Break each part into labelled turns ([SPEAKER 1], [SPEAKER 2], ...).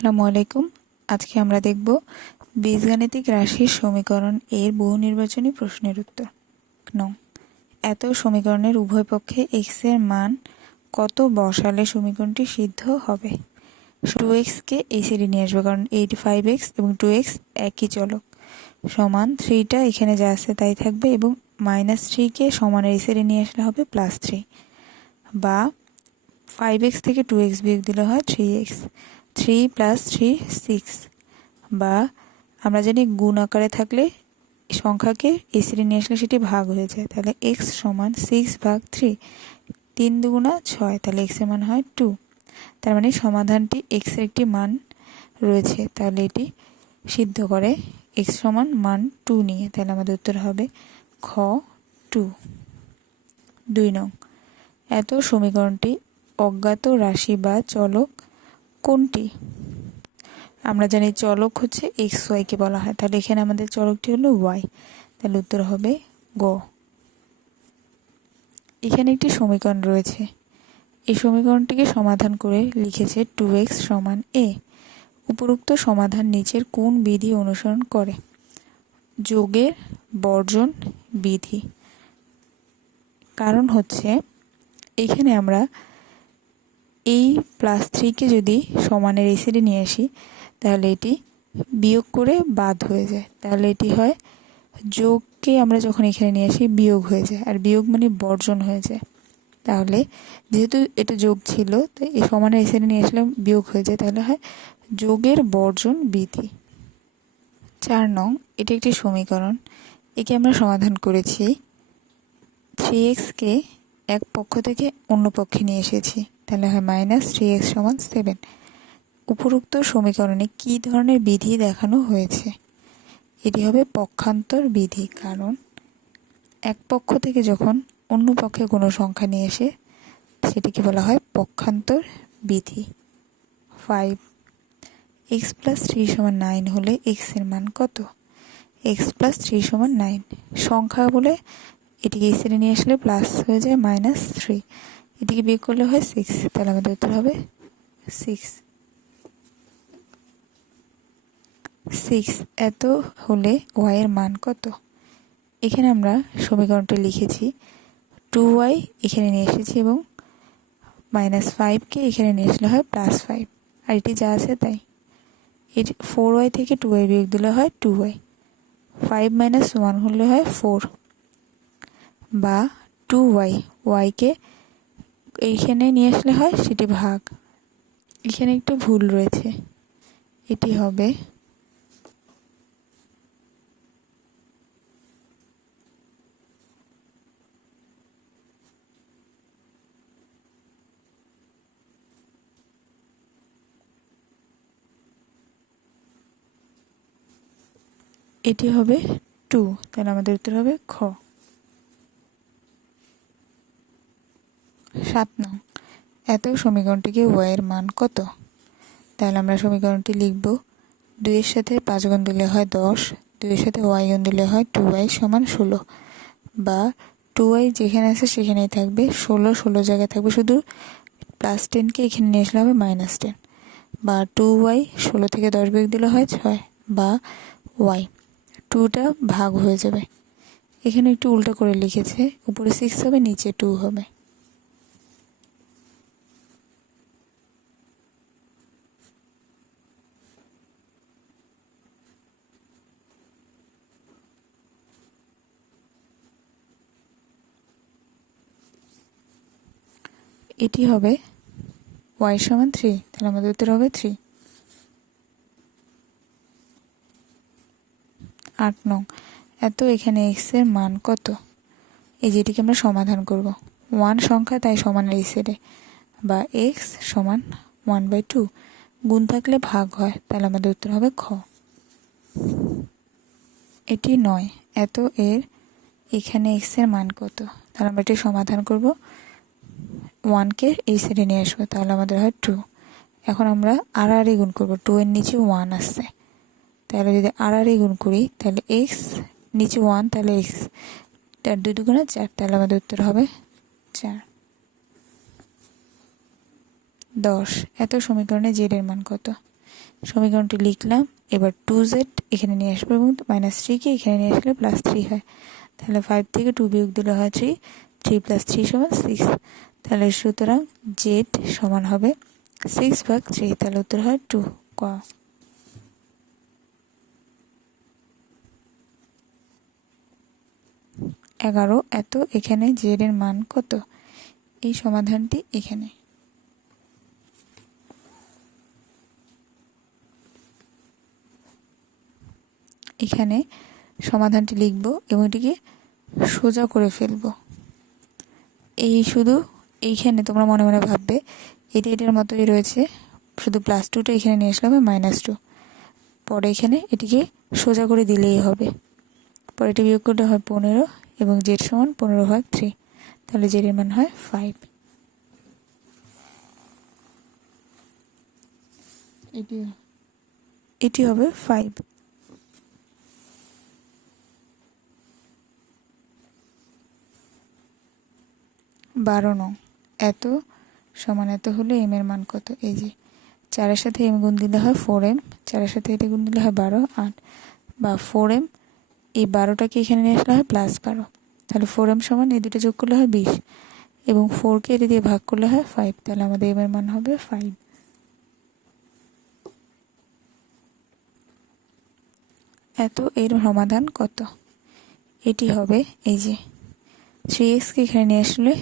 [SPEAKER 1] আসসালামু আলাইকুম। আজকে আমরা দেখব বীজগাণিতিক রাশির সমীকরণ এর বহু নির্বাচনী প্রশ্নের উত্তর। নং, এত সমীকরণের উভয় পক্ষে এক্সের মান কত বসালে সমীকরণটি সিদ্ধ হবে? টু এক্সকে এই সিডি নিয়ে আসবে, কারণ এইটি ফাইভ এক্স এবং টু এক্স একই চলক। সমান থ্রিটা এখানে যা আছে তাই থাকবে এবং মাইনাস থ্রিকে সমানের এই সিডি নিয়ে আসলে হবে প্লাস থ্রি। বা ফাইভ এক্স থেকে টু এক্স বিয়োগ দিলে হয় three X. Three plus three six বা আমরা জানি গুণ আকারে থাকলে সংখ্যাকে এসিডে নিয়ে আসলে সেটি ভাগ হয়ে যায়। তাহলে এক্স সমান সিক্স ভাগ থ্রি তিন দুগুণা ছয়, তাহলে এক্সের মান হয় টু তার মানে সমাধানটি এক্সের একটি মান রয়েছে, তাহলে এটি সিদ্ধ করে এক্স সমান মান টু নিয়ে। তাহলে আমাদের উত্তর হবে খ টু দুই নং, এত সমীকরণটি অজ্ঞাত রাশি বা চলক কোনটি? আমরা জানি চলক হচ্ছে এক্স ওয়াইকে বলা হয়। তাহলে এখানে আমাদের চলকটি হলো ওয়াই তাহলে উত্তর হবে গ। এখানে একটি সমীকরণ রয়েছে। এই সমীকরণটিকে সমাধান করে লিখেছে টু এক্স সমান এ উপরোক্ত সমাধান নিচের কোন বিধি অনুসরণ করে? যোগের বর্জন বিধি। কারণ হচ্ছে, এখানে আমরা এই প্লাস থ্রিকে যদি সমানের এসিডে নিয়ে আসি, তাহলে এটি বিয়োগ করে বাদ হয়ে যায়। তাহলে এটি হয় যোগকে আমরা যখন এখানে নিয়ে আসি, বিয়োগ হয়ে যায়। আর বিয়োগ মানে বর্জন হয়ে যায়। তাহলে যেহেতু এটা যোগ ছিল তো এই সমানের এসিডে নিয়ে আসলে বিয়োগ হয়ে যায়। তাহলে হয় যোগের বর্জন বিধি। চার নং, এটি একটি সমীকরণ। একে আমরা সমাধান করেছি। থ্রি এক্সকে এক পক্ষ থেকে অন্য পক্ষে নিয়ে এসেছি। তাহলে হয় মাইনাস থ্রি এক্স সমান সেভেন উপরোক্ত সমীকরণে কী ধরনের বিধি দেখানো হয়েছে? এটি হবে পক্ষান্তর বিধি, কারণ এক পক্ষ থেকে যখন অন্য পক্ষে কোনো সংখ্যা নিয়ে এসে সেটিকে বলা হয় পক্ষান্তর বিধি। ফাইভ এক্স প্লাস থ্রি সমান নাইন হলে এক্সের মান কত? এক্স প্লাস থ্রি সমান নাইন সংখ্যা বলে এটিকে এসে নিয়ে আসলে প্লাস হয়ে যায় মাইনাস থ্রি এটিকে বিয়োগ করলে হয় সিক্স তাহলে আমাদের উত্তর হবে সিক্স সিক্স এত হলে ওয়াইয়ের মান কত? এখানে আমরা সমীকরণটা লিখেছি টু ওয়াই এখানে নিয়ে এসেছি এবং মাইনাস ফাইভকে এখানে নিয়ে আসলে হয় প্লাস ফাইভ আর এটি যা আছে তাই। এটি ফোর ওয়াই থেকে টু ওয়াই বিয়োগ দিলে হয় two Y five minus one হলে হয় ফোর বা টু ওয়াই ওয়াইকে এইখানে নিয়ে আসলে হয় সেটি ভাগ। এখানে একটু ভুল রয়েছে। এটি হবে এটি হবে টু, তাহলে আমাদের উত্তর হবে খ। সাত নং। এত সমীকরণটিকে ওয়াইয়ের মান কত? তাহলে আমরা সমীকরণটি লিখব। দুইয়ের সাথে পাঁচ গুণ দিলে হয় দশ, দুইয়ের সাথে ওয়াই গুণ দিলে হয় টু ওয়াই সমান ষোলো বা টু ওয়াই যেখানে আছে সেখানেই থাকবে। ষোলো ষোলো জায়গায় থাকবে শুধু প্লাস টেনকে এখানে নিয়ে আসলে হবে মাইনাস টেন বা টু ওয়াই ষোলো থেকে দশ বিয়োগ দিলে হয় ছয় বা ওয়াই টুটা ভাগ হয়ে যাবে। এখানে একটু উল্টো করে লিখেছে, উপরে সিক্স হবে, নিচে টু হবে। এটি হবে ওয়াই সমান থ্রি, তাহলে আমাদের উত্তর হবে থ্রি। আট নং, এত এখানে এক্সের মান কত? এই যেটিকে আমরা সমাধান করব। ওয়ান সংখ্যা তাই সমান এই সেটে বা এক্স সমান ওয়ান বাই টু। গুণ থাকলে ভাগ হয়, তাহলে আমাদের উত্তর হবে খ। এটি নয়, এত এর এখানে এক্সের মান কত? তাহলে আমরা এটি সমাধান করব। ওয়ানকে এই সাইডে নিয়ে আসব, তাহলে আমাদের হয় টু এখন আমরা আর আর গুণ করব টু এর নিচে ওয়ান আসছে। তাহলে যদি আর আর গুণ করি, তাহলে এক্স নিচে ওয়ান তাহলে এক্স তার দুই দুগুণে চার, তাহলে আমাদের উত্তর হবে চার। দশ। এত সমীকরণে জেডের মান কত? সমীকরণটি লিখলাম, এবার টু জেড এখানে নিয়ে আসব এবং মাইনাস থ্রিকে এখানে নিয়ে আসলে প্লাস থ্রি হয়। তাহলে ফাইভ থেকে টু বিয়োগ দিলে হয় থ্রি থ্রি প্লাস থ্রি সমান সিক্স তাহলে সুতরাং জেড সমান হবে সিক্স ভাগ থ্রি তাহলে উত্তর হয় টু ক। এগারো, এত এখানে জেড এর মান কত? এই সমাধানটি এখানে। এখানে সমাধানটি লিখব এবং এটিকে সোজা করে ফেলব। এই শুধু এইখানে তোমরা মনে মনে ভাববে এটি এটার মতোই রয়েছে। শুধু প্লাস টুটা এখানে নিয়ে আসলে হবে মাইনাস টু পরে এখানে এটিকে সোজা করে দিলেই হবে। পরে এটি বিয়োগ করলে হয় পনেরো এবং জেড সমান পনেরো ভাগ থ্রি তাহলে জেডের মান হয় ফাইভ এটি এটি হবে ফাইভ বারো নং। এত, সমান এত হলে এম এর মান কত? এই যে, চারের সাথে এম গুণ দিলে হয় ফোর এম চারের সাথে এটা গুণ দিলে হয় বারো, আট, বা ফোর এম এই বারোটাকে এখানে নিয়ে আসলে হয় প্লাস বারো। তাহলে ফোর এম সমান এই দুটো যোগ করলে হয় বিশ, এবং ফোরকে এটা দিয়ে ভাগ করলে হয় ফাইভ তাহলে আমাদের এম এর মান হবে ফাইভ এত, এর সমাধান কত? এটি হবে, এই যে থ্রি এক্সকে এখানে নিয়ে আসলে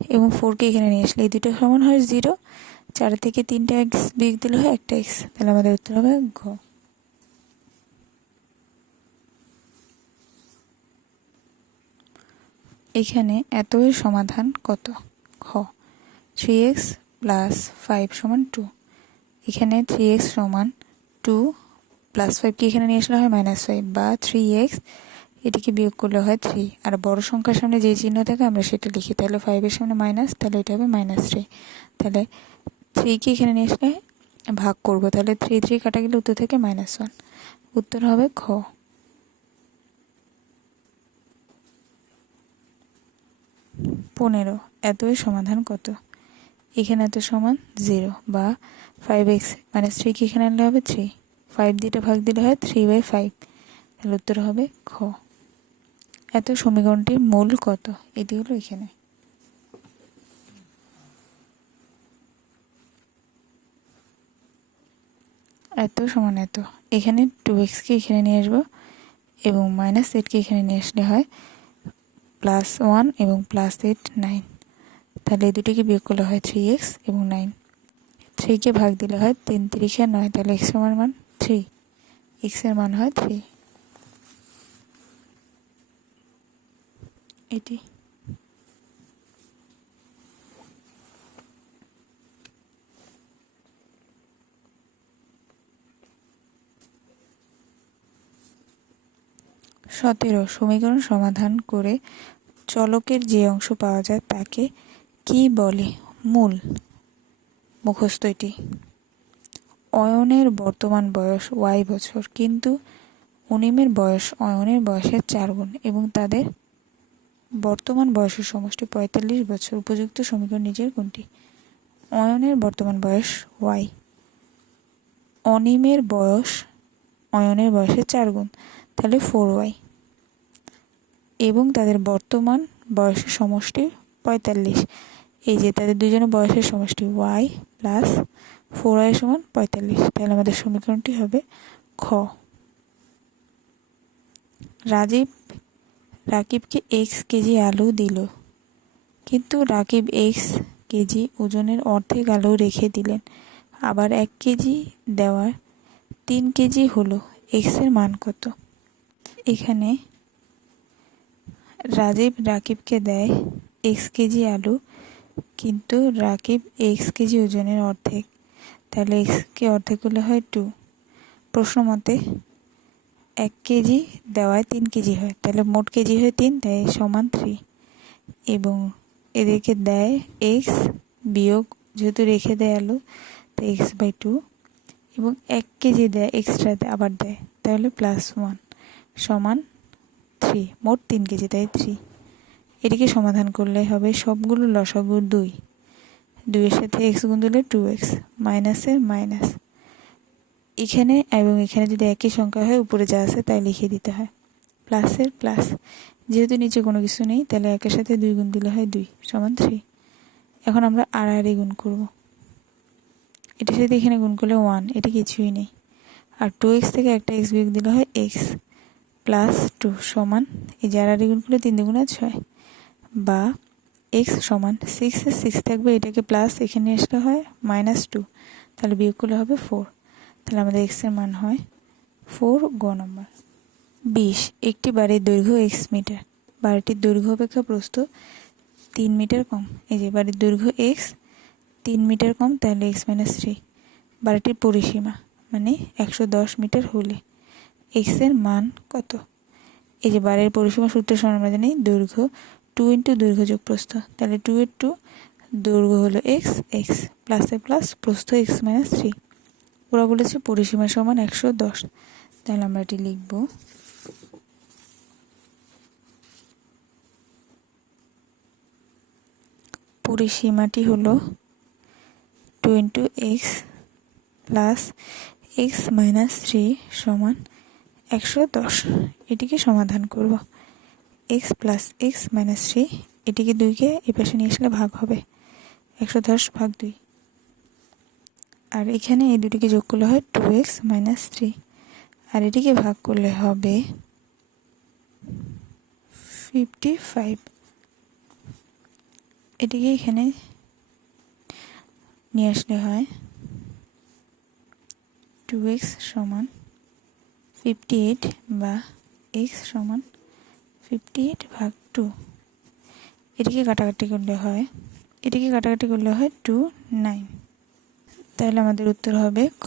[SPEAKER 1] এবং ফোরকে এখানে নিয়ে আসলে এই দুটো সমান হয় জিরো চার থেকে তিনটা এক্স বিয়োগ দিলে হয় একটা এক্স তাহলে আমাদের উত্তর হবে ঘ। এখানে এত সমাধান কত? খ থ্রি এক্স প্লাস ফাইভ সমান টু এখানে থ্রি এক্স সমান টু প্লাস ফাইভকে এখানে নিয়ে আসলে হয় মাইনাস ফাইভ বা থ্রি এক্স এটিকে বিয়োগ করলে হয় থ্রি আর বড় সংখ্যার সামনে যে চিহ্ন থাকে, আমরা সেটা লিখি। তাহলে ফাইভের সামনে মাইনাস তাহলে এটা হবে মাইনাস থ্রি তাহলে থ্রিকে এখানে নিয়ে আসলে ভাগ করব। তাহলে থ্রি থ্রি কাটা গেলে উত্তর থেকে মাইনাস ওয়ান উত্তর হবে খ। পনেরো। এতই সমাধান কত? এখানে এত সমান জিরো বা ফাইভ এক্স মাইনাস থ্রিকে এখানে আনলে হবে থ্রি ফাইভ দিটা ভাগ দিলে হয় থ্রি বাই ফাইভ তাহলে উত্তর হবে খ। এত সমীকরণটির মূল কত? এটি হলো এখানে এত সমান এত। এখানে টু এক্সকে এখানে নিয়ে আসব এবং মাইনাস এইটকে এখানে নিয়ে আসলে হয় প্লাস ওয়ান এবং প্লাস এইট নাইন তাহলে এই দুটিকে বিয়োগ করলে হয় থ্রি এক্স এবং নাইন থ্রিকে ভাগ দিলে হয় তিন তিরিশে নয়, তাহলে এক্স সমান মান থ্রি এক্সের মান হয় থ্রি এটি। সতেরো, সমীকরণ সমাধান করে চলকের যে অংশ পাওয়া যায় তাকে কি বলে? মূল। মুখস্থ এটি। অয়নের বর্তমান বয়স ওয়াই বছর, কিন্তু অনিমের বয়স অয়নের বয়সের চার গুণ এবং তাদের বর্তমান বয়সের সমষ্টি পঁয়তাল্লিশ বছর উপযুক্ত সমীকরণ নিজের কোনটি? অয়নের বর্তমান বয়স ওয়াই। অনিমের বয়স, অয়নের বয়সের চার গুণ, তাহলে ফোর ওয়াই। এবং তাদের বর্তমান বয়সের সমষ্টি পঁয়তাল্লিশ। এই যে তাদের দুজনের বয়সের সমষ্টি ওয়াই প্লাস ফোর ওয়াই সমান পঁয়তাল্লিশ, তাহলে আমাদের সমীকরণটি হবে খ। রাজীব রাকিবকে এক্স কেজি আলু দিল। কিন্তু রাকিব এক্স কেজি ওজনের অর্ধেক আলু রেখে দিলেন। আবার এক কেজি দেওয়ার তিন কেজি হলো এক্সের মান কত? এখানে রাজীব রাকিবকে দেয় এক্স কেজি আলু, কিন্তু রাকিব এক্স কেজি ওজনের অর্ধেক। তাহলে এক্সকে অর্ধেক হলে হয় টু প্রশ্ন মতে এক কেজি দেওয়ায় তিন কেজি হয়। তাহলে মোট কেজি হয় তিন, তাই সমান থ্রি এবং এদেরকে দেয় এক্স বিয়োগ, যেহেতু রেখে দেয় আলু তো এক্স বাই টু এবং এক কেজি দেয় এক্সট্রা আবার দেয়, তাহলে প্লাস ওয়ান সমান থ্রি মোট তিন কেজি, তাই থ্রি এটিকে সমাধান করলে হবে সবগুলো লসাগু দুই। দুইয়ের সাথে এক্স গুণ দিলে টু এক্স মাইনাসের মাইনাস এখানে এবং এখানে যদি একই সংখ্যা হয়, উপরে যা আছে তাই লিখে দিতে হয়। প্লাসের প্লাস যেহেতু নিচে কোনো কিছু নেই, তাহলে একের সাথে দুই গুণ দিলে হয় দুই, সমান থ্রি এখন আমরা আর আড়াআড়ি গুণ করব। এটার সাথে এখানে গুণ করলে ওয়ান এটা কিছুই নেই। আর টু এক্স থেকে একটা এক্স বিয়োগ দিলে হয় এক্স প্লাস টু সমান। এই যে আর আড়াআড়ি গুণ করলে তিন দুগুণে ছয় বা এক্স সমান সিক্সের সিক্স থাকবে, এটাকে প্লাস এখানে আসলে হয় মাইনাস টু তাহলে বিয়োগ করলে হবে ফোর তাহলে আমাদের এক্সের মান হয় ফোর গ নম্বর বিশ, একটি বাড়ির দৈর্ঘ্য এক্স মিটার বাড়িটির দৈর্ঘ্য অপেক্ষা প্রস্থ তিন মিটার কম। এই যে বাড়ির দৈর্ঘ্য এক্স তিন মিটার কম, তাহলে এক্স মাইনাস থ্রি বাড়িটির পরিসীমা মানে একশো দশ মিটার হলে। এক্সের মান কত? এই যে বাড়ির পরিসীমা সূত্র সমান আমরা জানি দৈর্ঘ্য টু ইন্টু দৈর্ঘ্য যোগ প্রস্থ। তাহলে টু এর টু দৈর্ঘ্য হলো এক্স এক্স প্লাসে প্লাস প্রস্থ এক্স মাইনাস থ্রি ওরা বলেছে পরিসীমা সমান একশো দশ। তাহলে আমরা এটি লিখব। পরিসীমাটি হলো two into X plus X minus three সমান একশো দশ। এটিকে সমাধান করব। X plus X minus three, এটিকে দুইকে এ পাশে নিয়ে আসলে ভাগ হবে। একশো দশ ভাগ দুই। আর এখানে এই দুটিকে যোগ করলে হয় টু এক্স মাইনাস থ্রি আর এটিকে ভাগ করলে হবে ফিফটি ফাইভ এটিকে এখানে নিয়ে আসলে হয় টু এক্স সমান ফিফটি এইট বা এক্স সমান ফিফটি এইট ভাগ টু এটিকে কাটাকাটি করলে হয়, এটিকে কাটাকাটি করলে হয় টু নাইন তাহলে আমাদের উত্তর হবে খ।